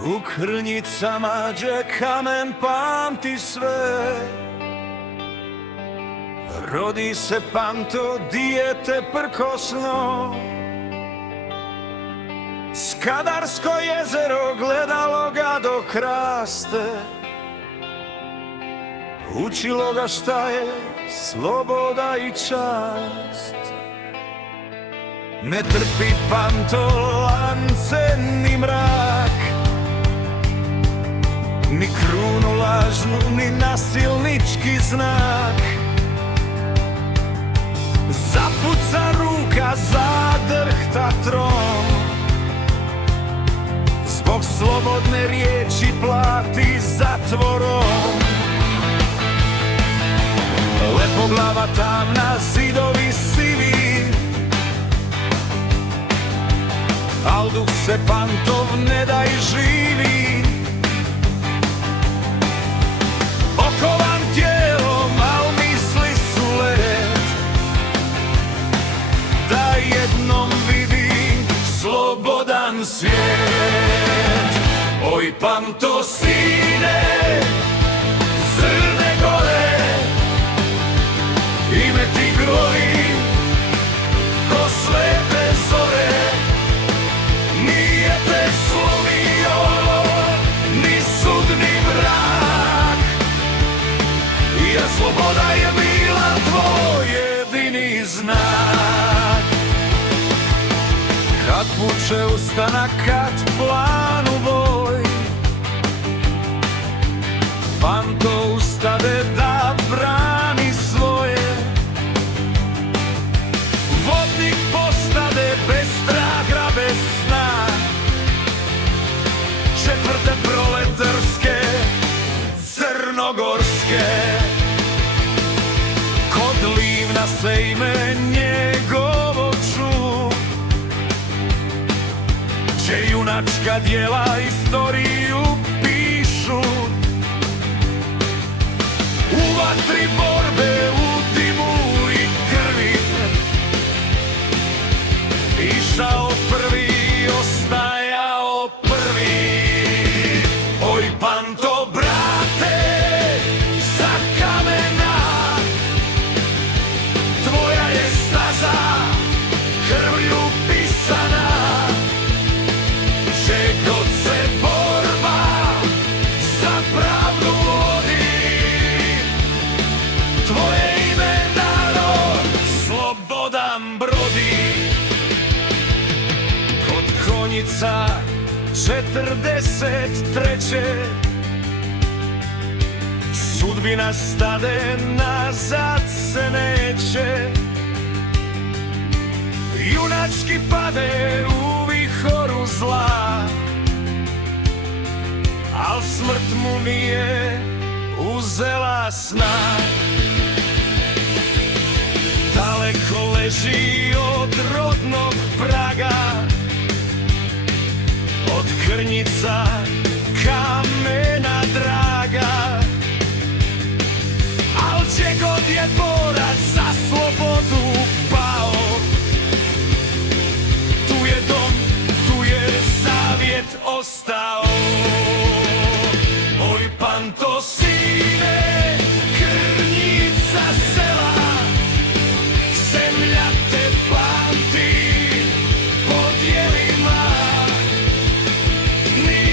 U krnicama gdje kamen pamti sve, rodi se panto dijete prkosno. Skadarsko jezero gledalo ga dok raste, učilo ga šta je sloboda i čast. Ne trpi panto lance ni mrak, ni krunu lažnu, ni nasilnički znak. Zapuca ruka, zadrhta tron, zbog slobodne riječi plati zatvorom. Lepoglava tamna, zidovi sivi, al duh se pantov ne da i živi. Okovan tijelom, al misli su let, da jednom vidi slobodan svijet. Oj panto sine, Crne Gore, ime ti gloji ko svete zore. Nije te slomio ni sud ni mrak, jer sloboda je bila tvoj jedini znak. Kad puče ustanak, kad planu boj, panto ustade da brani svoje. Vodnik postade bez traga, bez sna, četvrte proletarske, crnogorske. Kod Livna se ime njegovo ču, će junačka djela istoriju pišu. U vatri borbe, u dimu i krvi, išao prvi, ostajao prvi. Oj panto brate, sa kamena, tvoja je staza krvlju pisana. Če god se borba za pravdu vodi, tvoje ime narod slobodan brodi. Kod Konjica 43. sudbina stade, nazad se neće. Junački pade u vihoru zla, al smrt mu nije uzela sna. Daleko leži od rodnog praga, od krnjica kamena draga. Al gdje god je borac za slobodu pao, tu je dom, tu je zavjet ostao. Oj panto sine, krnjica sela, zemlja te pamti po djelima. Ni